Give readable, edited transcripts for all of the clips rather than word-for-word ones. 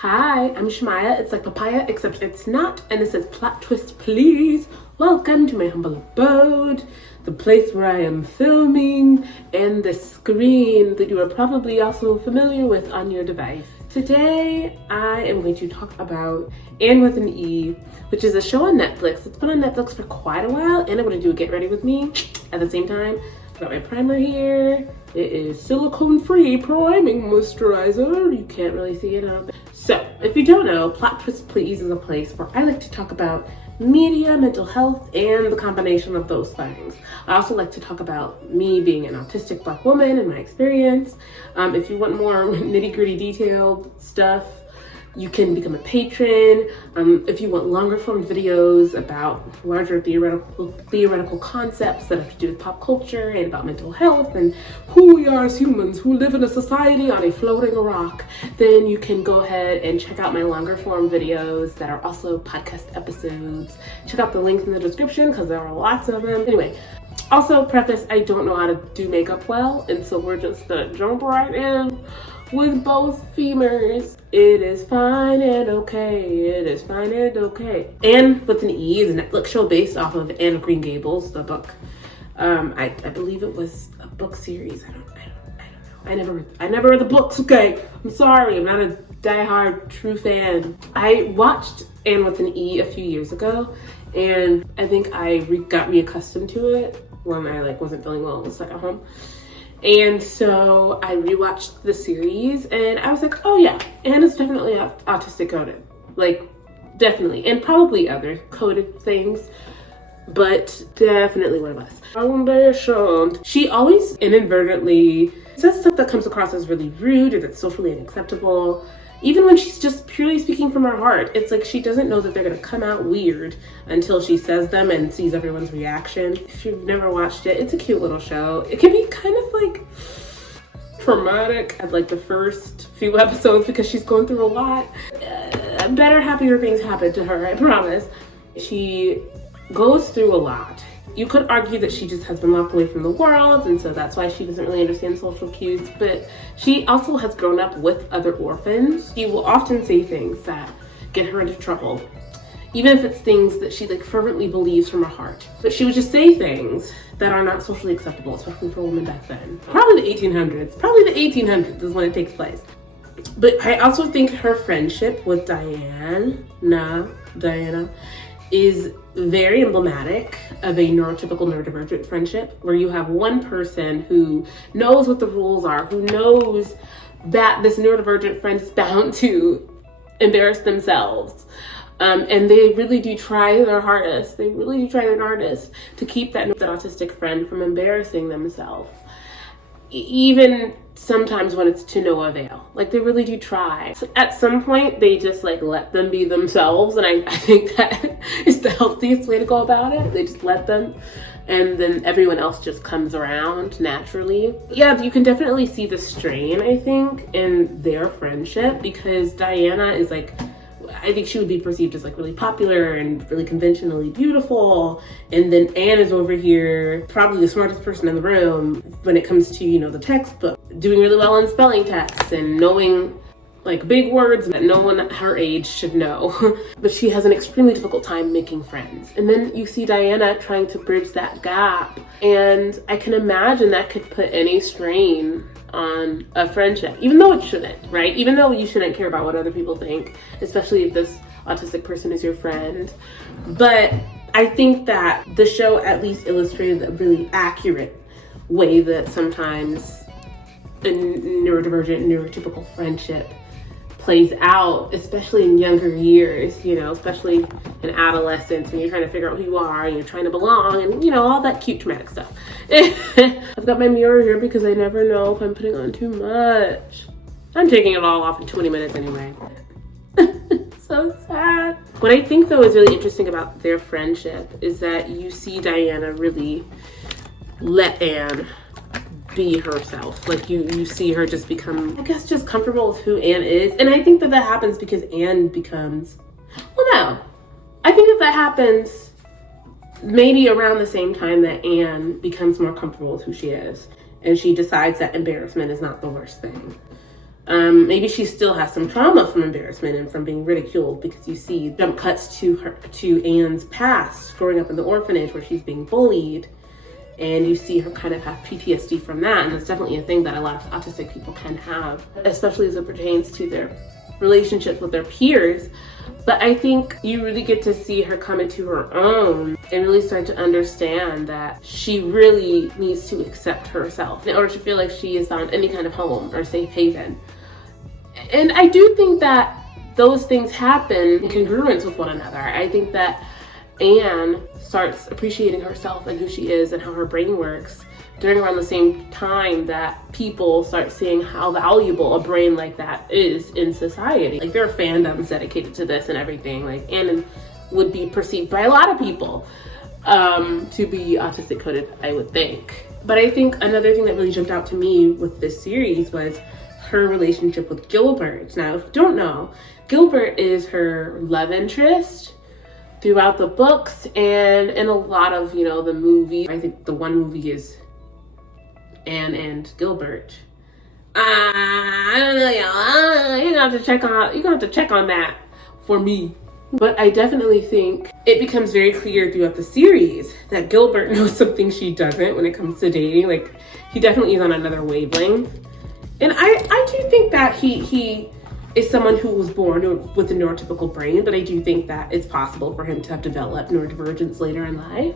Hi, I'm Shamaya. It's like papaya, except it's not. And this is Plot Twist Please. Welcome to my humble abode, the place where I am filming, and the screen that you are probably also familiar with on your device. Today, I am going to talk about Anne with an E, which is a show on Netflix. It's been on Netflix for quite a while, and I'm going to do a Get Ready With Me at the same time. I've got my primer here. It is silicone-free priming moisturizer. You can't really see it out there. So, if you don't know, Plot Twist Please is a place where I like to talk about media, mental health, and the combination of those things. I also like to talk about me being an autistic Black woman and my experience. If you want more nitty-gritty detailed stuff, you can become a patron. If you want longer form videos about larger theoretical concepts that have to do with pop culture and about mental health and who we are as humans who live in a society on a floating rock, then you can go ahead and check out my longer form videos that are also podcast episodes. Check out the links in the description because there are lots of them. Anyway, also preface, I don't know how to do makeup well, and so we're just gonna jump right in with both femurs. It is fine and okay. It is fine and okay. Anne with an E is a Netflix show based off of Anne of Green Gables, the book. I believe it was a book series. I don't know. I never read the books. Okay, I'm sorry. I'm not a diehard true fan. I watched Anne with an E a few years ago, and I think I got reaccustomed to it when I wasn't feeling well and was stuck at home. And so I rewatched the series and I was like, oh yeah, Anne is definitely autistic coded. Definitely. And probably other coded things, but definitely one of us. Foundation. She always inadvertently says stuff that comes across as really rude or that's socially unacceptable. Even when she's just purely speaking from her heart, it's like she doesn't know that they're gonna come out weird until she says them and sees everyone's reaction. If you've never watched it, it's a cute little show. It can be kind of traumatic at the first few episodes because she's going through a lot. Better, happier things happen to her, I promise. She goes through a lot. You could argue that she just has been locked away from the world, and so that's why she doesn't really understand social cues, but she also has grown up with other orphans. She will often say things that get her into trouble, even if it's things that she fervently believes from her heart. But she would just say things that are not socially acceptable, especially for women back then. Probably the 1800s. Probably the 1800s is when it takes place. But I also think her friendship with Diana, is very emblematic of a neurotypical neurodivergent friendship, where you have one person who knows what the rules are, who knows that this neurodivergent friend is bound to embarrass themselves. And they really do try their hardest. They really do try their hardest to keep that autistic friend from embarrassing themselves. Even sometimes when it's to no avail. They really do try. So at some point, they just let them be themselves. And I think that is the healthiest way to go about it. They just let them, and then everyone else just comes around naturally. Yeah, you can definitely see the strain, I think, in their friendship, because Diana is I think she would be perceived as really popular and really conventionally beautiful. And then Anne is over here, probably the smartest person in the room when it comes to, the textbook, doing really well in spelling tests and knowing big words that no one her age should know. But she has an extremely difficult time making friends. And then you see Diana trying to bridge that gap. And I can imagine that could put any strain on a friendship, even though it shouldn't, right? Even though you shouldn't care about what other people think, especially if this autistic person is your friend. But I think that the show at least illustrated a really accurate way that sometimes a neurodivergent, neurotypical friendship plays out, especially in younger years, especially in adolescence when you're trying to figure out who you are and you're trying to belong and, all that cute traumatic stuff. I've got my mirror here because I never know if I'm putting on too much. I'm taking it all off in 20 minutes anyway. So sad. What I think though is really interesting about their friendship is that you see Diana really let Anne be herself. You see her just become, I guess, just comfortable with who Anne is. And I think that happens because Anne becomes, I think that happens maybe around the same time that Anne becomes more comfortable with who she is. And she decides that embarrassment is not the worst thing. Maybe she still has some trauma from embarrassment and from being ridiculed, because you see jump cuts to Anne's past, growing up in the orphanage where she's being bullied, and you see her kind of have PTSD from that. And that's definitely a thing that a lot of autistic people can have, especially as it pertains to their relationships with their peers. But I think you really get to see her come into her own and really start to understand that she really needs to accept herself in order to feel like she has found any kind of home or safe haven. And I do think that those things happen in congruence with one another. I think that Anne starts appreciating herself and who she is and how her brain works during around the same time that people start seeing how valuable a brain like that is in society. Like, there are fandoms dedicated to this and everything. Like, Anne would be perceived by a lot of people to be autistic coded, I would think. But I think another thing that really jumped out to me with this series was her relationship with Gilbert. Now, if you don't know, Gilbert is her love interest throughout the books and in a lot of, the movies. I think the one movie is Anne and Gilbert. I don't know, y'all. You're gonna have to check on that for me. But I definitely think it becomes very clear throughout the series that Gilbert knows something she doesn't when it comes to dating. Like, he definitely is on another wavelength. And I do think that he is someone who was born with a neurotypical brain, but I do think that it's possible for him to have developed neurodivergence later in life.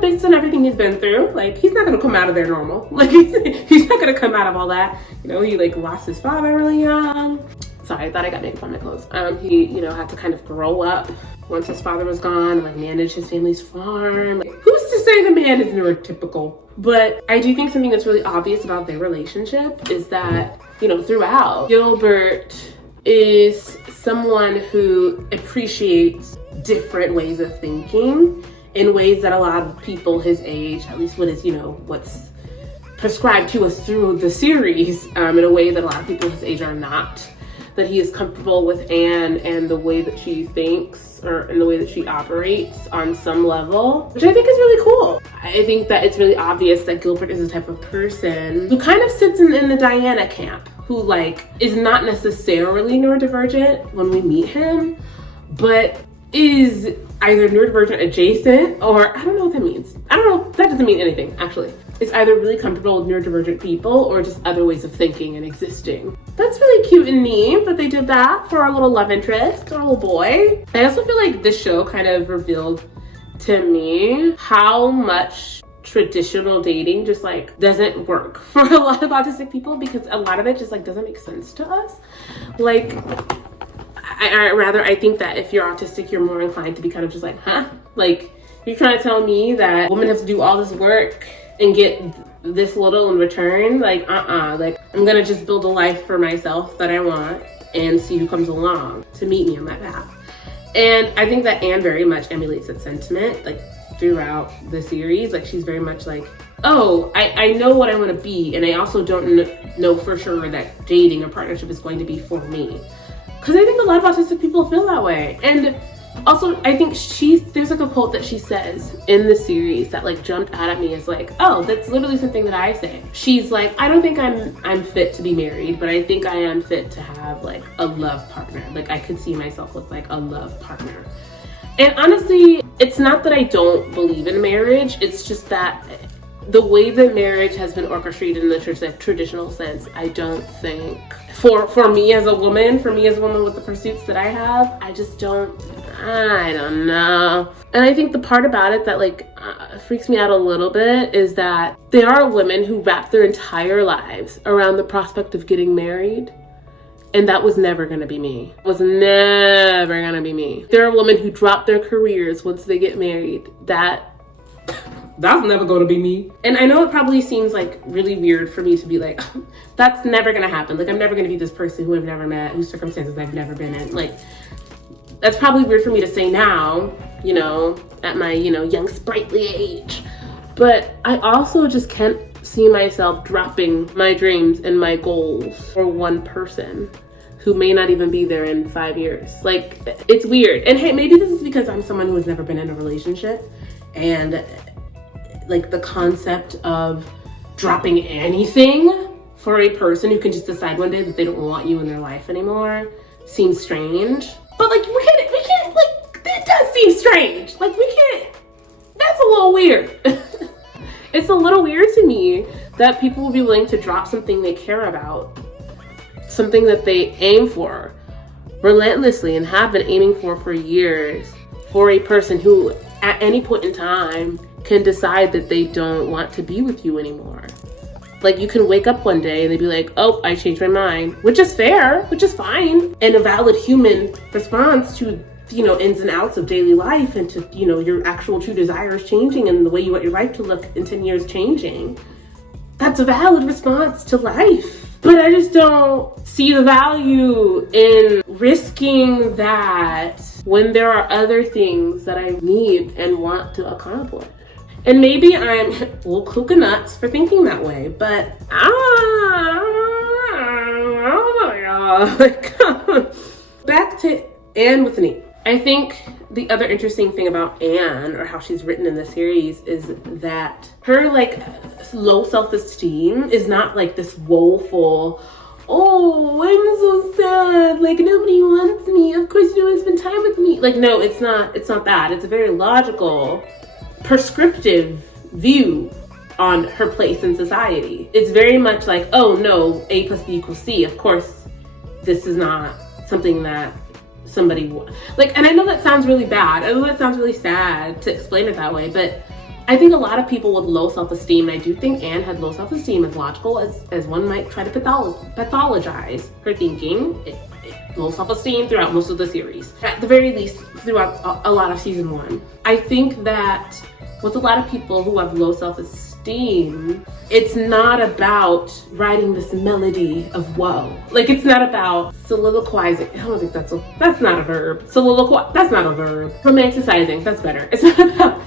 Based on everything he's been through. Like, he's not gonna come out of there normal. Like, he's not gonna come out of all that. He lost his father really young. Sorry, I thought I got makeup on my clothes. He, had to kind of grow up once his father was gone, and manage his family's farm. Like, who's to say the man is neurotypical? But I do think something that's really obvious about their relationship is that, throughout, Gilbert is someone who appreciates different ways of thinking in ways that a lot of people his age, at least what is, what's prescribed to us through the series, in a way that a lot of people his age are not. That he is comfortable with Anne and the way that she thinks, or in the way that she operates on some level, which I think is really cool. I think that it's really obvious that Gilbert is the type of person who kind of sits in the Diana camp, who is not necessarily neurodivergent when we meet him, but is either neurodivergent adjacent, or I don't know what that means. I don't know, that doesn't mean anything, actually. It's either really comfortable with neurodivergent people or just other ways of thinking and existing. That's really cute and neat that they did that for our little love interest, our little boy. I also feel like this show kind of revealed to me how much traditional dating just doesn't work for a lot of autistic people, because a lot of it just doesn't make sense to us. I think that if you're autistic, you're more inclined to be kind of just huh? You're trying to tell me that women have to do all this work and get this little in return? I'm gonna just build a life for myself that I want and see who comes along to meet me on that path. And I think that Anne very much emulates that sentiment, throughout the series. She's very much oh, I know what I want to be, and I also don't know for sure that dating or partnership is going to be for me. Because I think a lot of autistic people feel that way. And also, I think there's a quote that she says in the series that jumped out at me as oh, that's literally something that I say. She's I don't think I'm fit to be married, but I think I am fit to have a love partner. I could see myself with a love partner. And honestly, it's not that I don't believe in marriage. It's just that the way that marriage has been orchestrated in the traditional sense, I don't think for me as a woman with the pursuits that I have, I don't know. And I think the part about it that freaks me out a little bit is that there are women who wrap their entire lives around the prospect of getting married. And that was never gonna be me. There are women who drop their careers once they get married. That's never gonna be me. And I know it probably seems really weird for me to be that's never gonna happen. I'm never gonna be this person who I've never met, whose circumstances I've never been in. That's probably weird for me to say now, at my, young sprightly age. But I also just can't see myself dropping my dreams and my goals for one person who may not even be there in 5 years. It's weird. And hey, maybe this is because I'm someone who has never been in a relationship, and the concept of dropping anything for a person who can just decide one day that they don't want you in their life anymore seems strange. But like, we can't, like, it does seem strange. Like, we can't, that's a little weird. It's a little weird to me that people will be willing to drop something they care about, something that they aim for relentlessly and have been aiming for years, for a person who at any point in time can decide that they don't want to be with you anymore. Like, you can wake up one day and they'd be like, oh, I changed my mind, which is fair, which is fine, and a valid human response to, you know, ins and outs of daily life and to, you know, your actual true desires changing and the way you want your life to look in 10 years changing. That's a valid response to life. But I just don't see the value in risking that when there are other things that I need and want to accomplish. And maybe I'm a little cuckoo nuts for thinking that way, but back to Anne with an E. I think the other interesting thing about Anne, or how she's written in the series, is that her like low self-esteem is not like this woeful, oh, I'm so sad, like nobody wants me, of course you don't want to spend time with me. Like, no, it's not that. It's a very logical, prescriptive view on her place in society. It's very much like, oh no, A plus B equals C. Of course, this is not something that somebody like, and I know that sounds really bad. I know that sounds really sad to explain it that way, but I think a lot of people with low self-esteem, and I do think Anne had low self-esteem, as logical as one might try to pathologize her thinking, low self-esteem throughout most of the series, at the very least throughout a lot of season 1. I think that with a lot of people who have low self-esteem, it's not about writing this melody of woe. Like, it's not about soliloquizing. I don't think that's not a verb. That's not a verb. Romanticizing, that's better. It's not about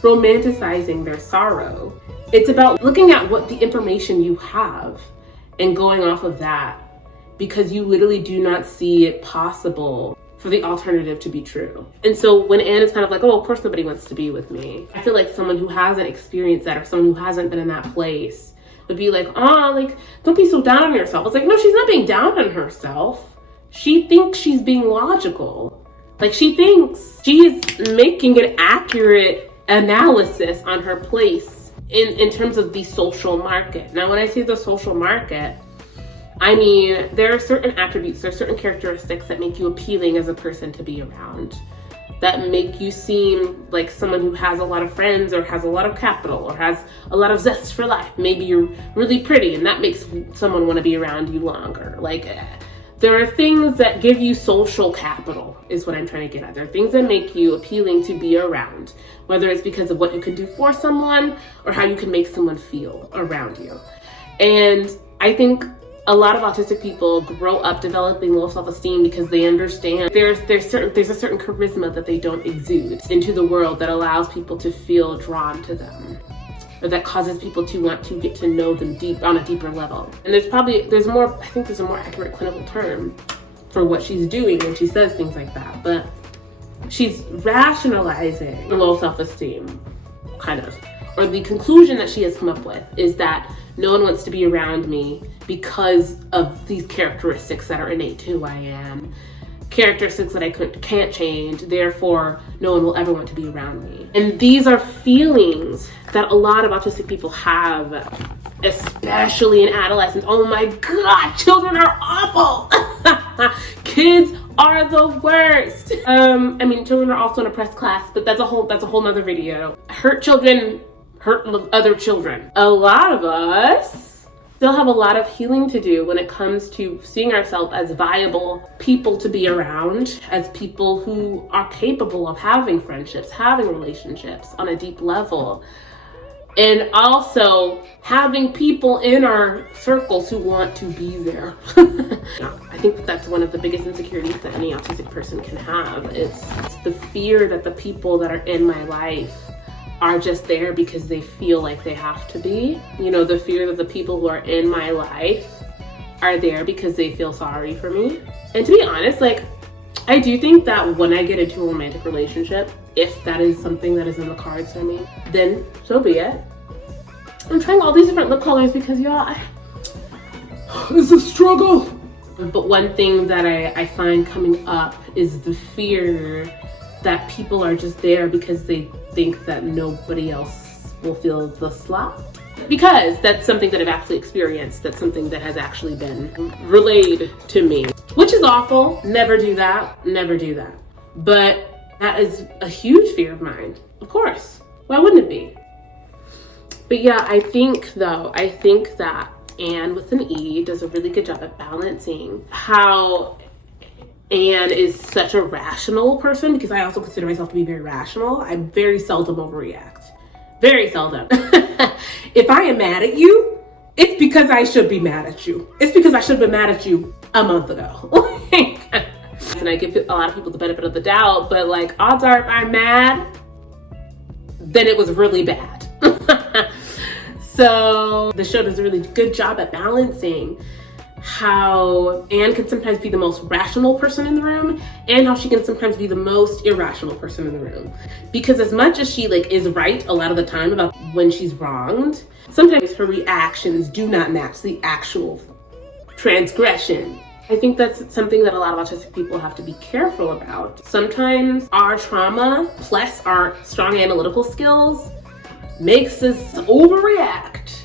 romanticizing their sorrow. It's about looking at what the information you have and going off of that, because you literally do not see it possible for the alternative to be true. And so when Anne is kind of like, oh, of course nobody wants to be with me, I feel like someone who hasn't experienced that, or someone who hasn't been in that place, would be like, oh, like, don't be so down on yourself. It's like, no, she's not being down on herself. She thinks she's being logical. Like, she thinks she is making an accurate analysis on her place in terms of the social market. Now, when I say the social market, I mean, there are certain attributes, there are certain characteristics that make you appealing as a person to be around, that make you seem like someone who has a lot of friends, or has a lot of capital, or has a lot of zest for life. Maybe you're really pretty and that makes someone want to be around you longer. Like, there are things that give you social capital, is what I'm trying to get at. There are things that make you appealing to be around, whether it's because of what you can do for someone or how you can make someone feel around you. And I think a lot of autistic people grow up developing low self-esteem because they understand there's a certain charisma that they don't exude into the world that allows people to feel drawn to them, or that causes people to want to get to know them on a deeper level. And there's a more accurate clinical term for what she's doing when she says things like that, but she's rationalizing low self-esteem, kind of. Or the conclusion that she has come up with is that no one wants to be around me because of these characteristics that are innate to who I am, characteristics that I can't change, therefore no one will ever want to be around me. And these are feelings that a lot of autistic people have, especially in adolescence. Oh my God, children are awful. Kids are the worst. I mean, children are also an oppressed class, but that's a whole nother video. Hurt children hurt other children. A lot of us still have a lot of healing to do when it comes to seeing ourselves as viable people to be around, as people who are capable of having friendships, having relationships on a deep level, and also having people in our circles who want to be there. I think that's one of the biggest insecurities that any autistic person can have. It's the fear that the people that are in my life are just there because they feel like they have to be. You know, the fear that the people who are in my life are there because they feel sorry for me. And to be honest, like, I do think that when I get into a romantic relationship, if that is something that is in the cards for me, then so be it. I'm trying all these different lip colors because, y'all, It's a struggle. But one thing that I find coming up is the fear that people are just there because they think that nobody else will feel the slop. Because that's something that I've actually experienced. That's something that has actually been relayed to me, which is awful. Never do that. Never do that. But that is a huge fear of mine. Of course. Why wouldn't it be? But yeah, I think that Anne with an E does a really good job at balancing how Anne is such a rational person, because I also consider myself to be very rational. I very seldom overreact. Very seldom. If I am mad at you, it's because I should be mad at you. It's because I should have been mad at you a month ago. And I give a lot of people the benefit of the doubt, but like, odds are if I'm mad, then it was really bad. So the show does a really good job at balancing how Anne can sometimes be the most rational person in the room and how she can sometimes be the most irrational person in the room. Because as much as she like is right a lot of the time about when she's wronged, sometimes her reactions do not match the actual transgression. I think that's something that a lot of autistic people have to be careful about. Sometimes our trauma plus our strong analytical skills makes us overreact.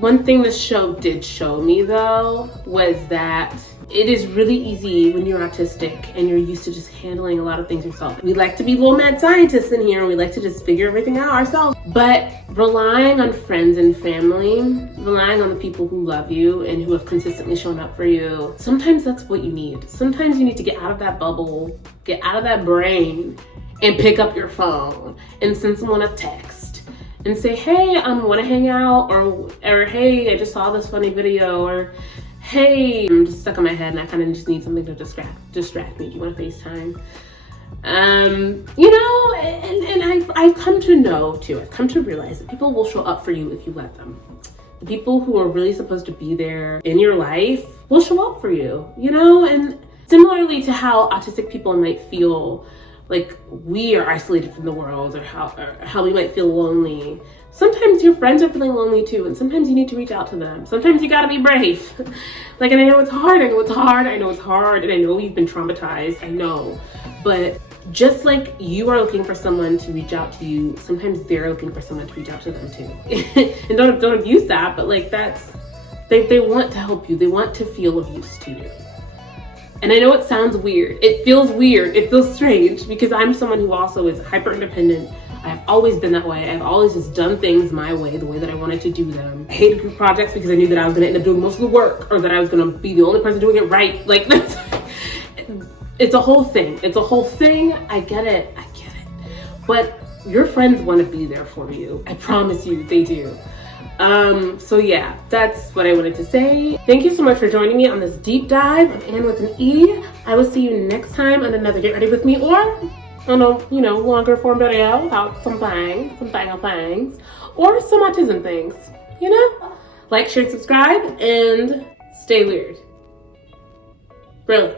One thing this show did show me though was that it is really easy when you're autistic and you're used to just handling a lot of things yourself. We like to be little mad scientists in here and we like to just figure everything out ourselves. But relying on friends and family, relying on the people who love you and who have consistently shown up for you, sometimes that's what you need. Sometimes you need to get out of that bubble, get out of that brain, and pick up your phone and send someone a text and say, hey, want to hang out, or hey, I just saw this funny video, or hey, I'm just stuck in my head and I kind of just need something to distract me. Do you want to FaceTime? You know, and I've come to know too, I've come to realize that people will show up for you if you let them. The people who are really supposed to be there in your life will show up for you, you know, and similarly to how autistic people might feel like we are isolated from the world, or how we might feel lonely. Sometimes your friends are feeling lonely too, and sometimes you need to reach out to them. Sometimes you gotta be brave. Like, and I know it's hard, and I know you've been traumatized, I know. But just like you are looking for someone to reach out to you, sometimes they're looking for someone to reach out to them too. And don't abuse that, but like they want to help you. They want to feel of use to you. And I know it sounds weird. It feels weird. It feels strange because I'm someone who also is hyper independent. I've always been that way. I've always just done things my way, the way that I wanted to do them. I hated group projects because I knew that I was going to end up doing most of the work, or that I was going to be the only person doing it right. Like, that's, it's a whole thing. It's a whole thing. I get it. But your friends want to be there for you. I promise you, they do. So yeah, that's what I wanted to say. Thank you so much for joining me on this deep dive of Anne with an E. I will see you next time on another Get Ready With Me, or on a, you know, longer form video about some things, or some autism things, you know? Like, share, subscribe, and stay weird. Really.